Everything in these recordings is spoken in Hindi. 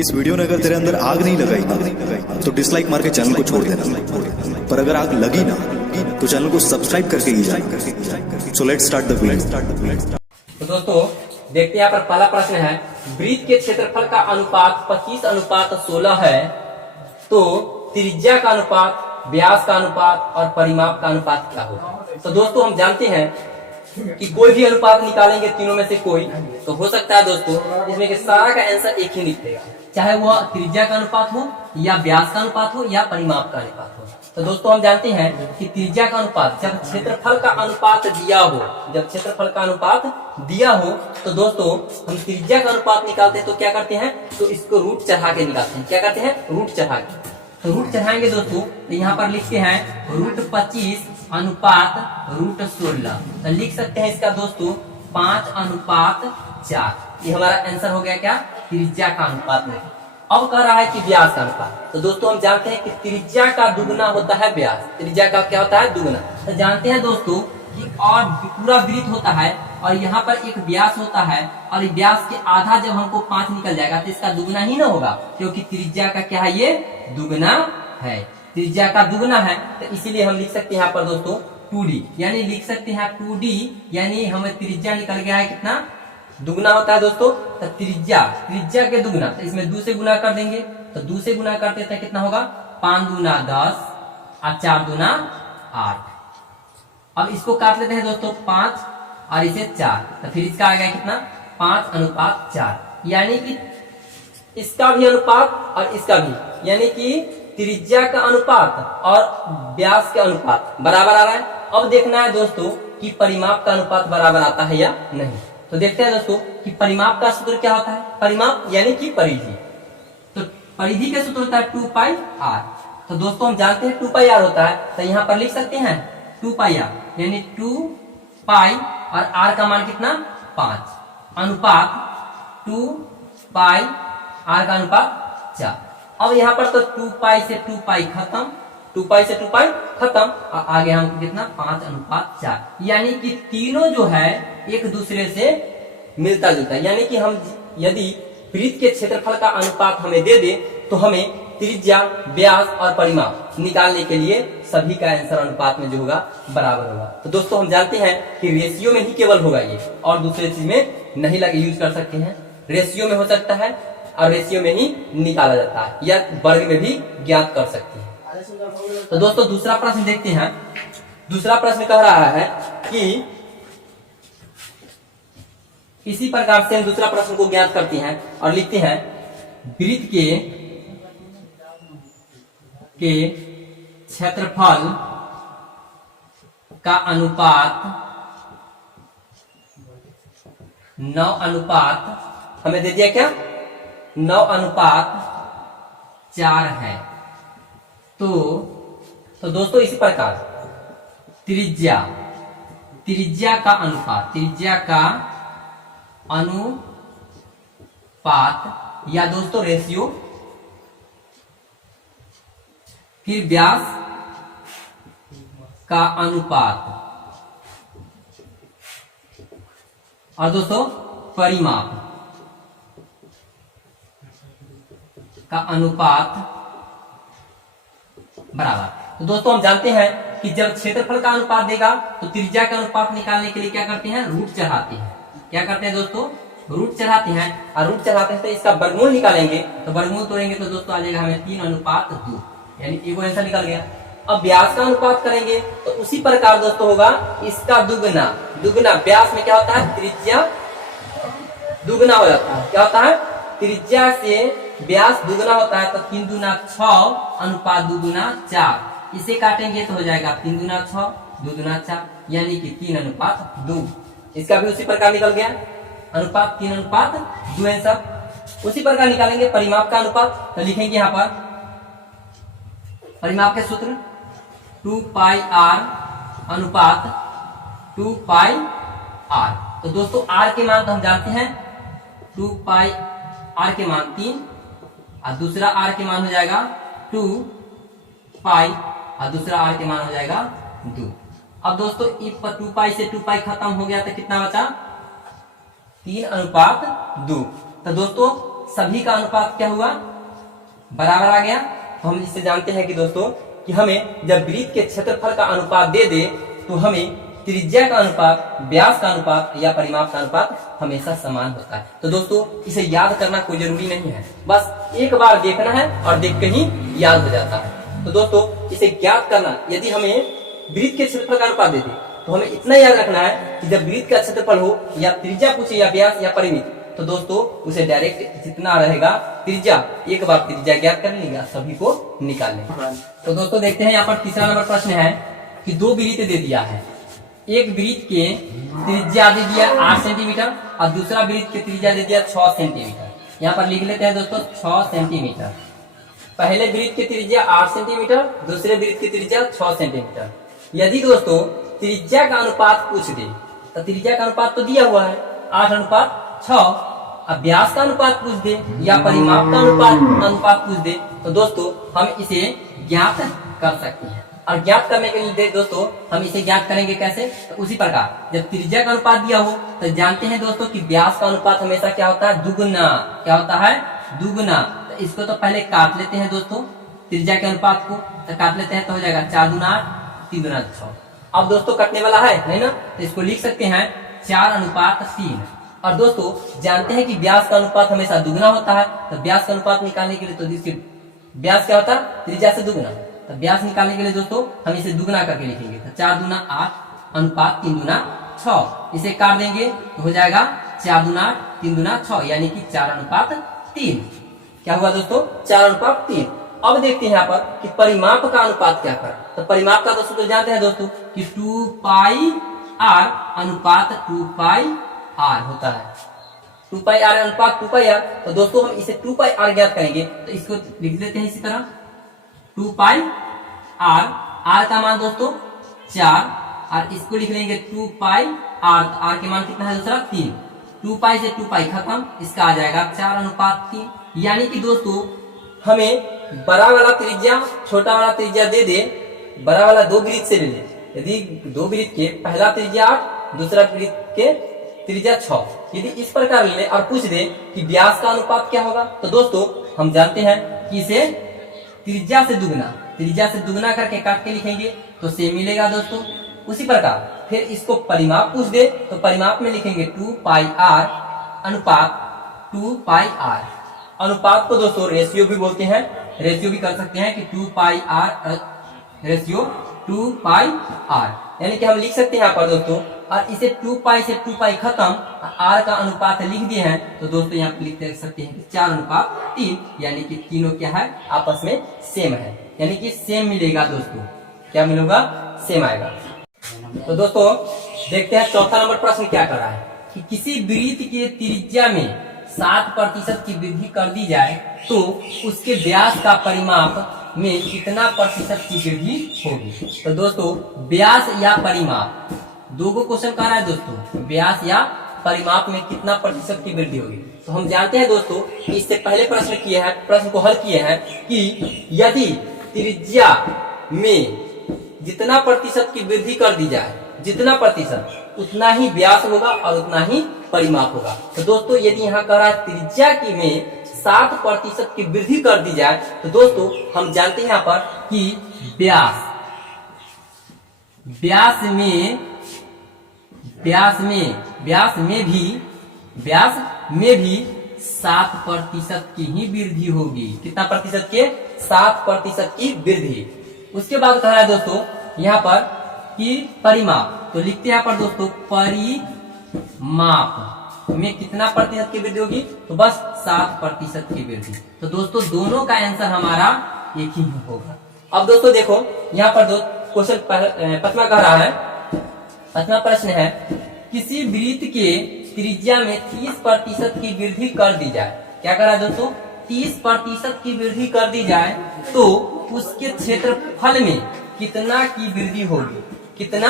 इस वीडियो ने अगर तेरे अंदर आग नहीं लगाई ना तो डिसलाइक मार के चैनल को छोड़ देना, पर अगर आग लगी ना तो चैनल को सब्सक्राइब करके ही जाए। So let's start the video. तो दोस्तों देखते हैं यहाँ पर पहला प्रश्न है, वृत्त के क्षेत्रफल का अनुपात 25:16 है, तो त्रिज्या का अनुपात, व्यास का अनुपात और परिमाप का अनुपात क्या होगा। तो दोस्तों हम जानते हैं कि कोई भी अनुपात निकालेंगे तीनों में से कोई, तो हो सकता है दोस्तों इसमें के सारा का आंसर एक ही निकलेगा, चाहे वह त्रिज्या का अनुपात हो या व्यास का अनुपात हो या परिमाप का अनुपात हो। तो दोस्तों हम जानते हैं कि त्रिज्या का अनुपात जब क्षेत्रफल का अनुपात दिया हो, जब क्षेत्रफल का अनुपात दिया हो तो दोस्तों हम त्रिज्या का अनुपात निकालते हैं तो क्या करते हैं, तो इसको रूट चढ़ा के निकालते हैं। क्या करते हैं, रूट चढ़ा के। तो रूट चढ़ाएंगे दोस्तों तो यहाँ पर लिखते हैं √25 अनुपात √16, तो लिख सकते हैं इसका दोस्तों 5:4। ये हमारा आंसर हो गया क्या, त्रिज्या का अनुपात में। अब कह रहा है कि व्यास का अनुपात, तो दोस्तों हम जानते हैं कि त्रिज्या का दुगना होता है व्यास। त्रिज्या का क्या होता है, दुगना। तो जानते हैं दोस्तों कि और पूरा वृत्त होता है और यहाँ पर एक व्यास होता है, और व्यास के आधा जब हमको 5 निकल जाएगा तो इसका दुगना ही ना होगा, क्योंकि त्रिज्या का क्या है, ये दुगना है। त्रिज्या का दुगना है, तो इसीलिए हम लिख सकते हैं यहाँ पर दोस्तों 2d, यानी लिख सकते हैं 2d, यानी हमें त्रिज्या निकल गया है कितना, दुगना होता है दोस्तों। तो त्रिज्या के दुगना, तो इसमें 2 से गुना कर देंगे, तो 2 से गुना करते हैं कितना होगा, 5 दूना 10 और 4 दूना 8। अब इसको काट लेते हैं दोस्तों 5 और इसे 4, तो फिर इसका आ गया कितना, 5:4, यानी कि इसका भी अनुपात और इसका भी, यानी कि त्रिज्या का अनुपात और व्यास के अनुपात बराबर आ रहा है। अब देखना है दोस्तों कि परिमाप का अनुपात बराबर आता है या नहीं। तो देखते हैं दोस्तों कि परिमाप का सूत्र क्या होता है, परिमाप यानी कि परिधि। तो परिधि का सूत्र होता है 2πr। तो दोस्तों हम जानते हैं 2πr होता है, तो यहाँ पर लिख सकते हैं 2πr, यानी 2π और r का मान कितना, 5, अनुपात 2π, r का अनुपात 4। अब यहाँ पर तो 2π से 2π खत्म, 2π से 2π खत्म, और आगे हमको कितना, 5:4, यानी कि तीनों जो है एक दूसरे से मिलता जुलता है। यानी कि हम यदि वृत्त के क्षेत्रफल का अनुपात हमें दे दे तो हमें त्रिज्या, व्यास और परिमाप निकालने के लिए सभी का आंसर अनुपात में जो होगा बराबर होगा। तो दोस्तों हम जानते हैं कि रेशियो में ही केवल होगा ये, और दूसरे चीज में नहीं लगे यूज कर सकते हैं। रेशियो में हो सकता है और रेशियो में ही निकाला जाता है, या वर्ग में भी ज्ञात कर सकते हैं। तो दोस्तों दूसरा प्रश्न देखते हैं। दूसरा प्रश्न कह रहा है कि इसी प्रकार से हम दूसरा प्रश्न को ज्ञात करते हैं और लिखते हैं, वृत्त के क्षेत्रफल का अनुपात 9:, हमें दे दिया क्या, 9:4 है। तो दोस्तों इसी प्रकार त्रिज्या का अनुपात, त्रिज्या का अनुपात या दोस्तों रेशियो, फिर व्यास का अनुपात और दोस्तों परिमाप का अनुपात बराबर। तो दोस्तों हम जानते हैं कि जब क्षेत्रफल का अनुपात देगा तो त्रिज्या का अनुपात निकालने के लिए क्या करते हैं, रूट चढ़ाते हैं। क्या करते हैं दोस्तों, रूट चढ़ाते हैं, और रूट चढ़ाते हैं तो इसका वर्गमूल निकालेंगे, तो वर्गमूल तोड़ेंगे तो दोस्तों आ जाएगा हमें 3:2, यानी एगो आंसर निकल गया। अब व्यास का अनुपात करेंगे तो उसी प्रकार दोस्तों होगा इसका दुगना। व्यास में क्या होता है, त्रिज्या दुगना हो जाता है। क्या होता है, त्रिज्या से व्यास दुगना होता है, तो 3 दूना 6 अनुपात 2 दूना 4, इसे काटेंगे तो हो जाएगा 3 दूना 6 2 दूना 4, यानी कि 3:2। इसका भी उसी प्रकार निकल गया, अनुपात 3:2 आंसर। उसी प्रकार निकालेंगे परिमाप का अनुपात, तो लिखेंगे यहाँ पर परिमाप के सूत्र 2πr अनुपात 2πr। तो दोस्तों r के मान तो हम जानते हैं, 2πr के मान 3 और दूसरा r के मान हो जाएगा 2π और दूसरा r के मान हो जाएगा 2। अब दोस्तों इस पर 2π से 2π खत्म हो गया तो कितना बचा, 3:2। तो दोस्तों सभी का अनुपात क्या हुआ, बराबर आ गया। तो हम इससे जानते हैं कि दोस्तों कि हमें जब वृत्त के क्षेत्रफल का अनुपात दे दे तो हमें त्रिज्या का अनुपात, व्यास का अनुपात या परिमाप का अनुपात हमेशा समान होता है। तो दोस्तों इसे याद करना कोई जरूरी नहीं है, बस एक बार देखना है और देख के ही याद हो जाता है। तो दोस्तों इसे ज्ञात करना, यदि हमें वृत्त के क्षेत्रफल का अनुपात दे दे तो हमें इतना याद रखना है कि जब वृत्त का क्षेत्रफल हो या त्रिज्या पूछे या व्यास या परिमित, तो दोस्तों उसे डायरेक्ट जितना रहेगा त्रिज्या, एक बार त्रिज्या ज्ञात कर लेंगे, सभी को निकाल लेंगे। तो दोस्तों देखते हैं यहाँ पर तीसरा नंबर प्रश्न है कि दो वृत्त दे दिया है, एक वृत्त के त्रिज्या दे दिया 8 सेंटीमीटर और दूसरा वृत्त के त्रिज्या दे दिया 6 सेंटीमीटर। यहाँ पर लिख लेते हैं दोस्तों 6 सेंटीमीटर। पहले वृत्त की त्रिज्या 8 सेंटीमीटर, दूसरे वृत्त की त्रिज्या 6 सेंटीमीटर। यदि दोस्तों त्रिज्या का अनुपात पूछ दे तो त्रिज्या का अनुपात तो दिया हुआ है 8:6, अब व्यास का अनुपात पूछ दे या परिमाप का अनुपात पूछ दे तो दोस्तों हम इसे ज्ञात कर सकते हैं। और ज्ञात करने के लिए दोस्तों हम इसे ज्ञात करेंगे कैसे, तो उसी प्रकार जब त्रिज्या का अनुपात दिया हो तो जानते हैं दोस्तों कि व्यास का अनुपात हमेशा क्या होता है, दुगुना। क्या होता है, दुगुना। तो इसको तो पहले काट लेते हैं दोस्तों, त्रिज्या के अनुपात को तो काट लेते हैं तो हो जाएगा 4 दूना 8, 3 दूना 6। अब दोस्तों कटने वाला है ना, तो इसको लिख सकते हैं 4:3। और दोस्तों जानते हैं कि व्यास का अनुपात हमेशा दुगना होता है, तो व्यास का अनुपात निकालने के लिए तो इसके व्यास क्या होता है, त्रिज्या से दुगना। तो व्यास निकालने के लिए दोस्तों हम इसे दुगना करके लिखेंगे, तो 4 दूना 8 अनुपात 3 दूना 6। इसे काट देंगे तो हो जाएगा 4 दूना 8, 3 दूना 6, यानी कि 4:3। क्या हुआ दोस्तों, 4:3। अब देखते हैं यहाँ पर कि परिमाप का अनुपात क्या कर। तो परिमाप का दोस्तों तो जानते हैं दोस्तों कि 2πr अनुपात 2πr होता है। 2πr अनुपात 2πr। तो दोस्तों हम इसे 2πr ज्ञात करेंगे तो इसको लिख लेते हैं इसी तरह 2πr। r का मान दोस्तों 4 और इसको लिख लेंगे 2πr। r के मान कितना है दूसरा 3। 2π से 2π खत्म, इसका आ जाएगा 4:3। यानी कि दोस्तों हमें बड़ा वाला त्रिज्या छोटा वाला त्रिज्या दे दे, बड़ा वाला दो वृत्त से ले ले। यदि दो वृत्त के पहला त्रिज्या 8, दूसरा वृत्त के त्रिज्या 6, यदि इस प्रकार ले ले और पूछ दे कि व्यास का अनुपात क्या होगा, तो दोस्तों हम जानते हैं कि इसे त्रिज्या से दुगना करके काट के लिखेंगे तो सेम मिलेगा दोस्तों। उसी प्रकार फिर इसको परिमाप पूछ दे तो परिमाप में लिखेंगे 2πr अनुपात 2πr। अनुपात को दोस्तों रेशियो भी बोलते हैं, रेशियो भी कर सकते हैं कि 2πr रेशियो 2πr, यानी कि हम लिख सकते हैं यहाँ पर दोस्तों। और इसे 2π से 2π खत्म, r का अनुपात लिख दिए हैं तो दोस्तों यहाँ पे लिख सकते हैं कि 4:3, यानी कि तीनों क्या है, आपस में सेम है, यानी कि सेम मिलेगा दोस्तों। क्या मिलेगा, सेम आएगा। तो दोस्तों देखते हैं चौथा नंबर प्रश्न क्या कर रहा है कि किसी वृत्त के त्रिज्या में 7% की वृद्धि कर दी जाए तो उसके व्यास का परिमाप में कितना प्रतिशत की वृद्धि होगी। तो दोस्तों व्यास या परिमाप, दो क्वेश्चन कर रहा है दोस्तों, व्यास या परिमाप में कितना प्रतिशत की वृद्धि होगी। तो हम जानते हैं दोस्तों कि इससे पहले प्रश्न को हल किए हैं कि यदि त्रिज्या में जितना प्रतिशत की वृद्धि कर दी जाए, जितना प्रतिशत, उतना ही व्यास होगा और उतना ही परिमाप होगा। तो दोस्तों यदि यहाँ कह रहा है त्रिज्या की में 7% की वृद्धि कर दी जाए तो दोस्तों हम जानते हैं यहाँ पर कि व्यास में भी 7% की ही वृद्धि होगी। कितना प्रतिशत के, 7% की वृद्धि। उसके बाद कह रहा है दोस्तों यहाँ पर कि परिमाप, तो लिखते हैं यहाँ पर दोस्तों परिमाप में कितना प्रतिशत की वृद्धि होगी, तो बस 7% की वृद्धि। तो दोस्तों दोनों का आंसर हमारा एक ही होगा। अब दोस्तों देखो यहाँ पर दो क्वेश्चन पचमा कह रहा है, पचमा प्रश्न है किसी वृत्त के त्रिज्या में 30% की वृद्धि कर दी जाए। क्या कर रहा है दोस्तों, 30% की वृद्धि कर दी जाए तो उसके क्षेत्रफल में कितना की वृद्धि होगी, कितना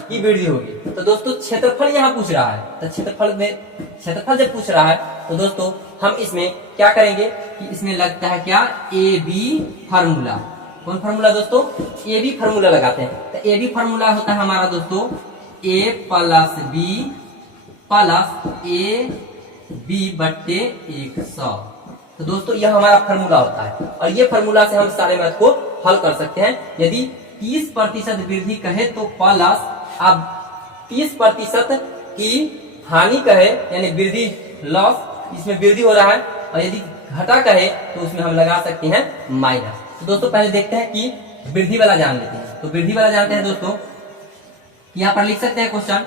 की वृद्धि होगी। तो दोस्तों क्षेत्रफल यहाँ पूछ रहा है, तो क्षेत्रफल जब पूछ रहा है तो दोस्तों हम इसमें क्या करेंगे कि इसमें लगता है क्या, ए बी फार्मूला। कौन फार्मूला दोस्तों, ए बी फार्मूला लगाते हैं। तो ए बी फार्मूला होता है हमारा दोस्तों a + b + a b/100। तो दोस्तों यह हमारा फार्मूला होता है और ये फार्मूला से हम सारे मैथ को हल कर सकते हैं। यदि 30% वृद्धि कहे तो प्लस, अब 30% की हानि कहे यानी वृद्धि लॉस, इसमें वृद्धि हो रहा है, और यदि घटा कहे तो उसमें हम लगा सकते हैं माइनस। तो दोस्तों पहले देखते हैं कि वृद्धि वाला जान लेते हैं। तो वृद्धि वाला जानते हैं दोस्तों, यहाँ पर लिख सकते हैं क्वेश्चन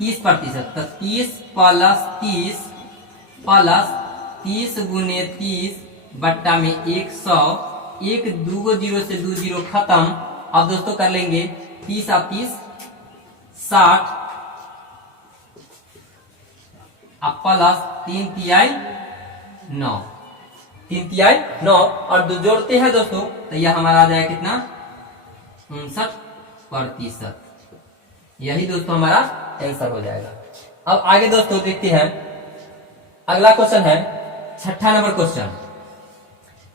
30%, तो 30 प्लस 30 गुने 30 बट्टा में 100, 1 2 जीरो से 2 जीरो खत्म। अब दोस्तों कर लेंगे 30 और 30 60, अब प्लस 3 तिहाई 9, 3 तिहाई 9, और जोड़ते हैं दोस्तों तो यह हमारा आ जाएगा कितना 59%। यही दोस्तों हमारा आंसर हो जाएगा। अब आगे दोस्तों देखते हैं, अगला क्वेश्चन है 6ठा नंबर क्वेश्चन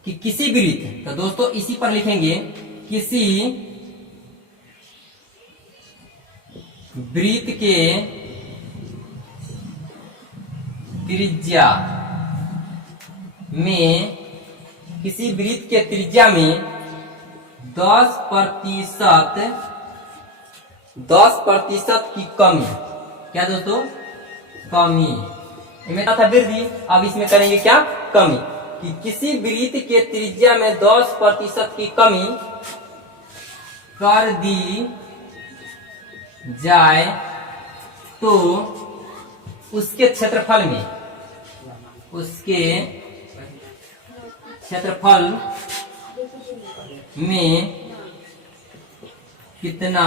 कि किसी वृत्त, तो दोस्तों इसी पर लिखेंगे किसी वृत्त के त्रिज्या में, किसी वृत्त के त्रिज्या में 10% की कमी, क्या दोस्तों कमी, इनमें था वृद्धि, अब इसमें करेंगे क्या कमी, कि किसी वृत्त के त्रिज्या में 10% की कमी कर दी जाए तो उसके क्षेत्रफल में, उसके क्षेत्रफल में कितना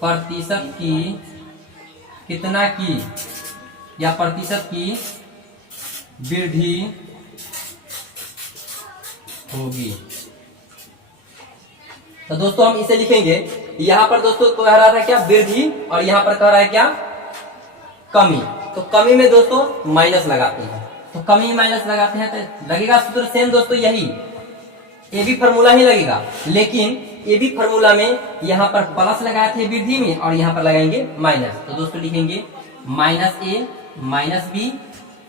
प्रतिशत की, कितना की या प्रतिशत की वृद्धि होगी। तो दोस्तों हम इसे लिखेंगे, यहाँ पर दोस्तों कह रहा था क्या वृद्धि, और यहाँ पर कह रहा है क्या कमी। तो कमी में दोस्तों माइनस लगाते हैं, तो कमी माइनस लगाते हैं तो लगेगा सूत्र सेम दोस्तों यही, ये भी फार्मूला ही लगेगा, लेकिन ये भी फार्मूला में यहाँ पर प्लस लगाए थे वृद्धि में और यहाँ पर लगाएंगे माइनस। तो दोस्तों लिखेंगे माइनस ए माइनस बी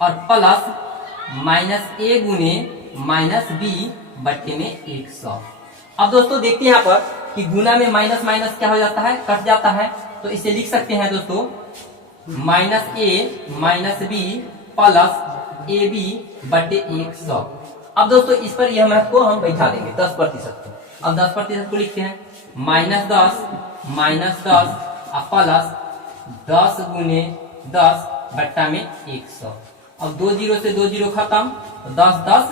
और प्लस माइनस ए गुने माइनस बी बट्टे में 100। अब दोस्तों देखते हैं यहाँ पर कि गुना में माइनस माइनस क्या हो जाता है, कट जाता है, तो इसे लिख सकते हैं दोस्तों minus A minus B plus A B बट्टे 100। अब दोस्तों इस पर यह मैथ को हम बैठा देंगे 10% को। अब 10% को लिखते हैं -10 और प्लस 10 गुने 10 बट्टा में 100। अब 2 जीरो से 2 जीरो खत्म, 10 10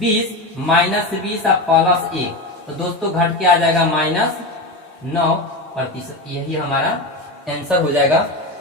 20 -20 और प्लस 1, तो दोस्तों घट के आ जाएगा -9%। यही हमारा आंसर हो जाएगा